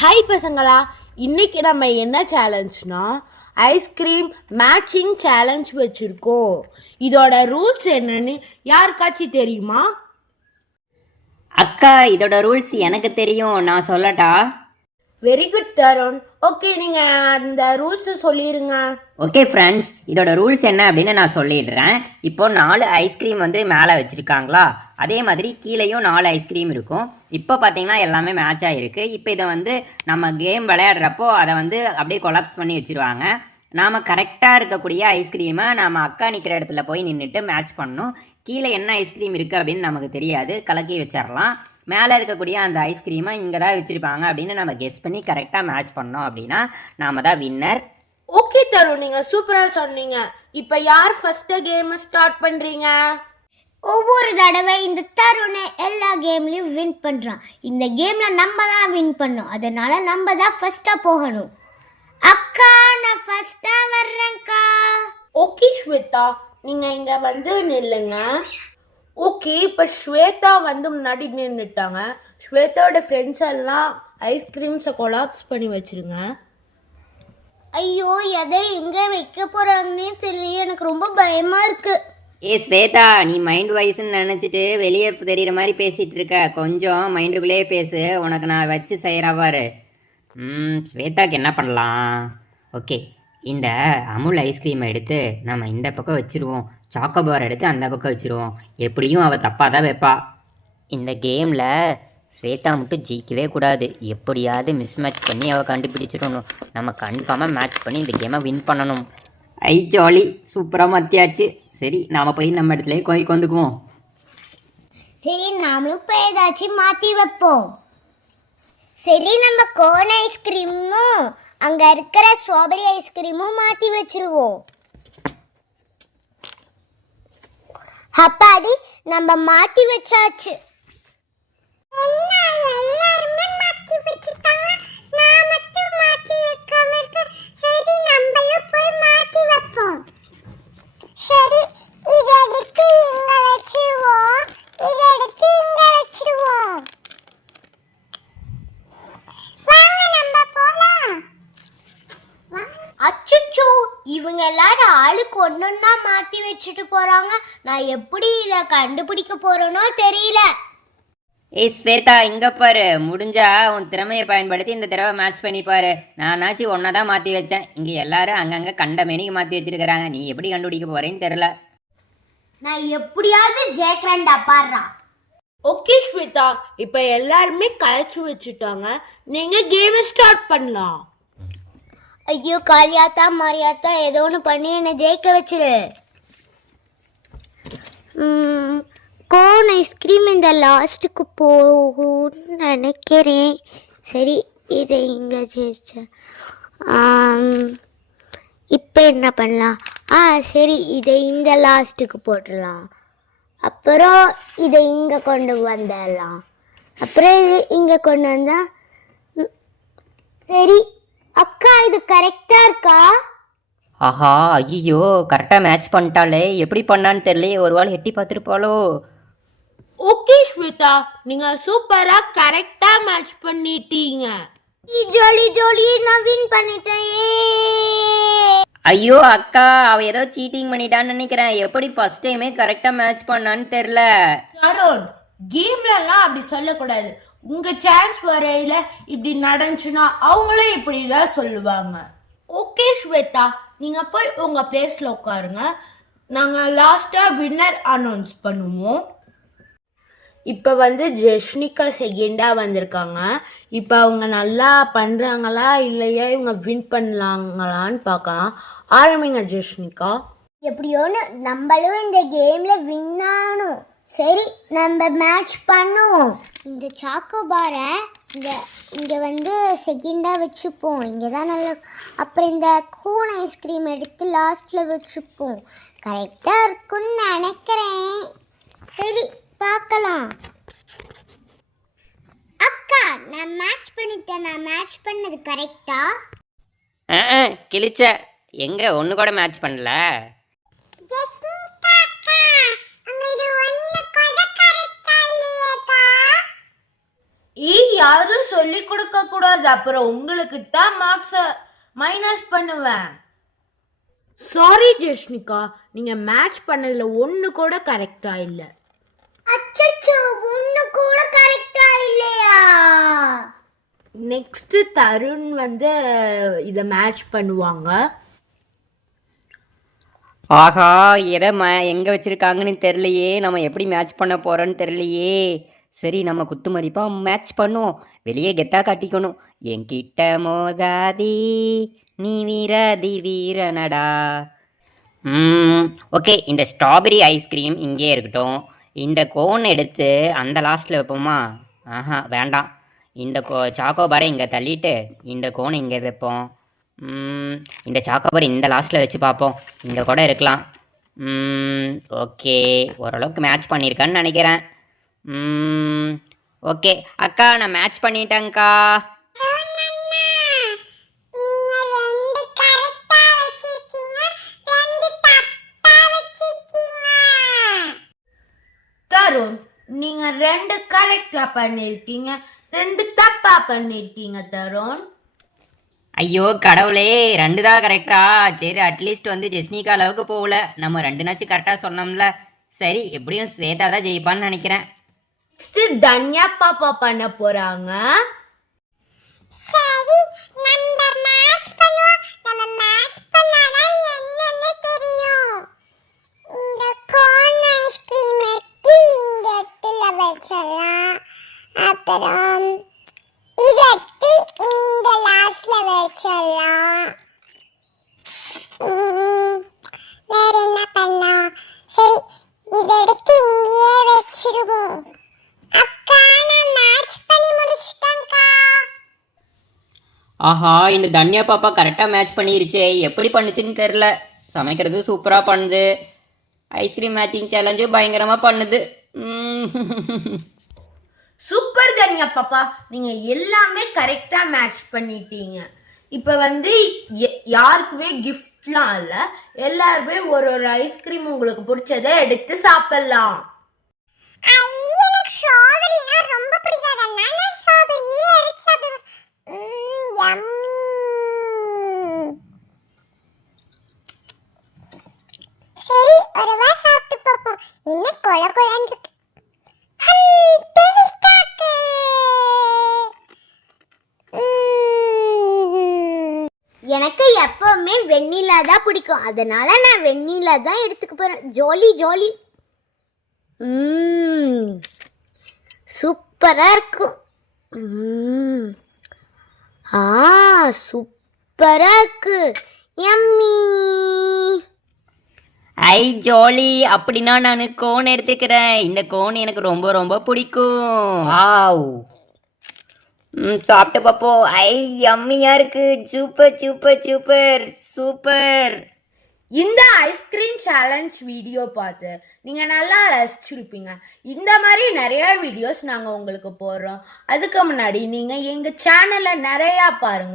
Hi பசங்களா, இன்னைக்கு நம்ம என்ன சேலஞ்ச்னா ஐஸ்கிரீம் மேட்சிங் சேலஞ்ச் வச்சுருக்கோம். இதோட ரூல்ஸ் என்னன்னு யாருக்காச்சும் தெரியுமா? அக்கா, இதோட ரூல்ஸ் எனக்கு தெரியும், நான் சொல்லட்டா? Very good Tarun. ஓகே, நீங்கள் அந்த ரூல்ஸை சொல்லிடுங்க. ஓகே ஃப்ரெண்ட்ஸ், இதோட ரூல்ஸ் என்ன அப்படின்னு நான் சொல்லிடுறேன். இப்போ 4 ஐஸ்கிரீம் மேலே வச்சுருக்காங்களா, அதே மாதிரி கீழேயும் 4 ஐஸ்கிரீம் இருக்கும். இப்போ பார்த்தீங்கன்னா எல்லாமே மேட்ச் ஆகிருக்கு. இப்போ இதை நம்ம கேம் விளையாடுறப்போ அதை அப்படியே கொலாப்ஸ் பண்ணி வச்சுருவாங்க. நாம் கரெக்டாக இருக்கக்கூடிய ஐஸ்கிரீமை நம்ம அக்கா நிற்கிற இடத்துல போய் நின்றுட்டு மேட்ச் பண்ணணும். கீழே என்ன ஐஸ்கிரீம் இருக்குது அப்படின்னு நமக்கு தெரியாது, கலக்கி வச்சிடலாம். மேலே இருக்கக்கூடிய அந்த ஐஸ்கிரீமை இங்கே தான் வச்சுருப்பாங்க அப்படின்னு நம்ம கெஸ் பண்ணி கரெக்டாக மேட்ச் பண்ணோம் அப்படின்னா நாம தான் வின்னர். ஓகே தருண், நீங்கள் சூப்பராக சொன்னீங்க. இப்போ யார் ஃபஸ்ட்டு கேமை ஸ்டார்ட் பண்ணுறீங்க? ஒவ்வொரு தடவை இந்த தருணை எல்லா கேம்லையும் வின் பண்ணுறான். இந்த கேமில் நம்ம தான் வின் பண்ணோம், அதனால நம்ம தான் ஃபஸ்ட்டாக போகணும். அக்கா, நான் ஃபஸ்ட்டாக வர்றேன்க்கா. ஓகே ஸ்வேதா, நீங்கள் இங்கே நில்லுங்க. ஓகே, இப்போ ஸ்வேதா முன்னாடி நின்றுட்டாங்க. ஸ்வேதாவோட ஃப்ரெண்ட்ஸ் எல்லாம் ஐஸ்கிரீம்ஸை கொலாப்ஸ் பண்ணி வச்சுருங்க. ஐயோ, எதை எங்கே வைக்க போகிறாங்கன்னே தெரியல, எனக்கு ரொம்ப பயமாக இருக்குது. ஸ்வேதா, நீ மைண்ட் வைஸ்ன்னு நினச்சிட்டு வெளியே தெரிகிற மாதிரி பேசிகிட்டு இருக்க. கொஞ்சம் மைண்டுக்குள்ளேயே பேசு, உனக்கு நான் வச்சு செய்கிறவாரு. ஸ்வேதாக்கு என்ன பண்ணலாம்? ஓகே, இந்த அமுல் ஐஸ்கிரீமை எடுத்து நம்ம இந்த பக்கம் வச்சுருவோம், சாக்கோபார் எடுத்து அந்த பக்கம் வச்சுருவோம். எப்படியும் அவள் தப்பாக தான் வைப்பா. இந்த கேமில் ஸ்வேதா மட்டும் ஜெயிக்கவே கூடாது. எப்படியாவது மிஸ் மேட்ச் பண்ணி அவள் கண்டுபிடிச்சிடணும். நம்ம கன்ஃபார்மாக மேட்ச் பண்ணி இந்த கேமை வின் பண்ணணும். ஐ ஜாலி, சூப்பராக மத்தியாச்சு. சரி, நாம் போய் நம்ம இடத்துல கோயிக்கு வந்துக்குவோம். சரி, நாமளும் இப்போ ஏதாச்சும் மாற்றி வைப்போம். சரி, நம்ம கோன் ஐஸ்கிரீமும் அங்கே இருக்கிற ஸ்ட்ராபெரி ஐஸ்கிரீமும் மாற்றி வச்சிருவோம். அப்பாடி, நம்ம மாற்றி வச்சாச்சு. எல்லாருமே மாற்றி வச்சிட்டாங்க, நான் மட்டும் மாற்றி வைக்காம இருக்கேன். சரி, நம்மளும் போய் மாற்றி வைப்போம். சரி, இதை எடுத்து இங்க வச்சிருவோம், இதை எடுத்து இங்க வச்சிருவோம். வாங்க, நம்ம போலாம். அச்சச்சோ, இவங்க எல்லாரும் ஆளுக்கு ஒன்னொன்னா மாட்டி வச்சுட்டு போறாங்க. நான் எப்படி இதை கண்டுபிடிக்க போறேனோ தெரியல. ஸ்வேதா, இங்கே பாரு, முடிஞ்சா உன் திறமையை பயன்படுத்தி இந்த தடவை மேட்ச் பண்ணி பாரு. நானாச்சும் ஒன்றை தான் மாற்றி வச்சேன், இங்கே எல்லாரும் அங்கங்கே கண்ட மேனிக்கு மாற்றி வச்சிருக்கிறாங்க. நீ எப்படி கண்டுபிடிக்க போறேன்னு தெரில. நான் எப்படியாவது ஜெயக்ரண்டா பாடுறா. ஓகே ஸ்வேதா, இப்போ எல்லாருமே கழிச்சு வச்சுட்டாங்க. நீங்கள் கேமை ஸ்டார்ட் பண்ணலாம். ஐயோ, காளியாத்தா மாரியாத்தா, ஏதோ ஒன்று பண்ணி என்னை ஜெயிக்க வச்சிரு. கோன் ஐஸ்கிரீம் இந்த லாஸ்ட்டுக்கு போகும்னு நினைக்கிறேன். சரி, இதை இங்கே ஜெயிச்சேன். இப்போ என்ன பண்ணலாம்? சரி, இதை இந்த லாஸ்ட்டுக்கு போட்டுடலாம். அப்புறம் இதை இங்கே கொண்டு வந்துடலாம். அப்புறம் இது இங்கே கொண்டு வந்தா. சரி அக்கா, இது கரெக்டா இருக்கா? ஆஹா, ஐயோ, கரெக்டாக மேட்ச் பண்ணிட்டாலே. எப்படி பண்ணான்னு தெரியலையே, ஒரு வாள் எட்டி பார்த்துருப்பாளோ. ஓகே ஸ்வேதா, நீங்க சூப்பரா கரெக்டா மேட்ச் பண்ணிட்டீங்க. ஜோலி ஜோலி, நான் வின் பண்ணிட்டேன். ஐயோ அக்கா, அவ ஏதோ சீட்டிங் பண்ணிட்டான்னு நினைக்கிறேன். எப்படி ஃபர்ஸ்ட் டைமே கரெக்டாக மேட்ச் பண்ணான்னு தெரில. தருண், கேம்லலாம் அப்படி சொல்லக்கூடாது. உங்க சான்ஸ் வரையில இப்படி நடந்துச்சுன்னா அவங்களும் இப்படிதான் சொல்லுவாங்க. ஓகே ஸ்வேதா, நீங்க போய் உங்க பிளேஸ்ல உட்காருங்க. நாங்க லாஸ்டா வின்னர் அனௌன்ஸ் பண்ணுவோம். இப்போ ஜெஷ்னிகா செகண்டா வந்திருக்காங்க. இப்போ அவங்க நல்லா பண்றாங்களா இல்லையா, இவங்க வின் பண்ணலாங்களான்னு பார்க்கலாம். ஆரம்பிங்க ஜெஷ்னிகா. எப்படியோன்னு நம்மளும் இந்த கேம்ல வின் ஆகணும். சரி, நம்ம மேட்ச் பண்ணுவோம். இந்த சாக்கோபாரை இங்கே செகண்டாக வச்சுப்போம், இங்கே தான் நல்லா. அப்புறம் இந்த கூன் ஐஸ்கிரீம் எடுத்து லாஸ்ட்டில் வச்சுப்போம். கரெக்டாக இருக்குன்னு நினைக்கிறேன். சரி, பார்க்கலாம். அக்கா, நான் மேட்ச் பண்ணிட்டேன். நான் மேட்ச் பண்ணது கரெக்டா? கிழிச்ச, எங்கே ஒன்று கூட மேட்ச் பண்ணல. யாரும் சொல்லி கொடுக்க கூடாது, அப்புறம் உங்களுக்கு தான் மார்க்ஸ மைனஸ் பண்ணுவேன். சாரி ஜெஷ்னிகா, நீங்க மேட்ச் பண்ணதுல ஒண்ணு கூட கரெக்டா இல்ல. அச்சச்சோ, ஒண்ணு கூட கரெக்டா இல்லையா? நெக்ஸ்ட் தருண் வந்து இத மேட்ச் பண்ணுவாங்க. ஆஹா, எதை எங்கே வச்சுருக்காங்கன்னு தெரியலையே, நம்ம எப்படி மேட்ச் பண்ண போகிறோன்னு தெரியலையே. சரி, நம்ம குத்து மதிப்பாக மேட்ச் பண்ணுவோம். வெளியே கெத்தா காட்டிக்கணும். என்கிட்ட மோதாதி நீ வீராதி வீரனடா. ஓகே, இந்த ஸ்ட்ராபெரி ஐஸ்கிரீம் இங்கே இருக்கட்டும். இந்த கோன் எடுத்து அந்த லாஸ்ட்டில் வைப்போமா? ஆஹா, வேண்டாம். இந்த சாக்கோபாரை இங்கே தள்ளிட்டு இந்த கோன் இங்கே வைப்போம். இந்த சாக்கோபார் இந்த லாஸ்ட்டில் வச்சு பார்ப்போம். இங்கே கூட இருக்கலாம். ஓகே, ஓரளவுக்கு மேட்ச் பண்ணியிருக்கேன்னு நினைக்கிறேன். ஓகே அக்கா, நான் மேட்ச் பண்ணிட்டேங்க்கா. தருண், நீங்க 2 கரெக்டா பண்ணிருக்கீங்க, 2 தப்பா பண்ணிருக்கீங்க தருண். ஐயோ கடவுளே, 2 தான் கரெக்டா? சரி, அட்லீஸ்ட் வந்து ஜெஸ்னிகா அளவுக்கு போகல. நம்ம 2 கரெக்டாக சொன்னோம்ல. சரி, எப்படியும் ஸ்வேதா தான் ஜெயிப்பான்னு நினைக்கிறேன். நெக்ஸ்ட் தன்யா பாப்பா பண்ண போறாங்க. சரி, நம்ம மேட்ச் பண்ணுவோம். நம்ம மேட்ச் பண்ணாதான் என்னன்னு தெரியும். இந்த கோன் ஐஸ்கிரீம் எடுத்து இந்த இடத்துல வச்சிடலாம். அப்புறம் இதை எடுத்து இந்த லாஸ்ட்ல வச்சிடலாம். வேற என்ன பண்ணலாம்? சரி, இதை எடுத்து இங்கேயே வச்சிருவோம். அக்கா, நான் மேட்ச் பண்ணி முடிச்சிட்டேன்க்கா. ஆஹா, இந்த தன்யா பாப்பா கரெக்டாக மேட்ச் பண்ணிருச்சே. எப்படி பண்ணுச்சுன்னு தெரில. சமைக்கிறது சூப்பராக பண்ணுது. ஐஸ்கிரீம் மேட்சிங் சேலஞ்சும் பயங்கரமாக பண்ணுது. சூப்பர் தன்யா பாப்பா, நீங்க எல்லாமே கரெக்டா மேட்ச் பண்ணிட்டீங்க. இப்ப வந்து யாருக்குமே கிஃப்ட்லாம் இல்ல, எல்லாருமே ஒரு ஒரு ஐஸ்கிரீம் உங்களுக்கு பிடிச்சதை எடுத்து சாப்பிடலாம். எனக்கு ஸ்ட்ராபெரினா ரொம்ப பிடிக்காது. நான் ஸ்ட்ராபெரியே எடுத்து சாப்பிடுவேன். யம்மி. சரி, ஒரு வா சாப்பிட்டு பார்ப்போம். என்ன கொல கொலன்னு இருக்கு. டேஸ்டாக்கு. எனக்கு எப்பவுமே வெண்ணிலா தான் பிடிக்கும். அதனால நான் வெண்ணிலா தான் எடுத்துக்க போறேன். ஜோலி ஜோலி. சூப்பரா இருக்கும். சூப்பரா இருக்கு. யம்மி. ஐ ஜோலி, அப்படின்னா நான் கோன் எடுத்துக்கிறேன். இந்த கோன் எனக்கு ரொம்ப ரொம்ப பிடிக்கும். வாவ். சாப்பிட்டு பார்ப்போம். ஐ யம்மியா இருக்கு. Super super super super. இந்த ஐஸ்கிரீம் சேலஞ்ச் வீடியோ பார்த்து நீங்க நல்லா ரசிச்சிருப்பீங்க. இந்த மாதிரி நிறைய வீடியோஸ் நாங்க உங்களுக்கு போடுறோம். அதுக்கு முன்னாடி நீங்க எங்க சேனலை நிறைய பாருங்க.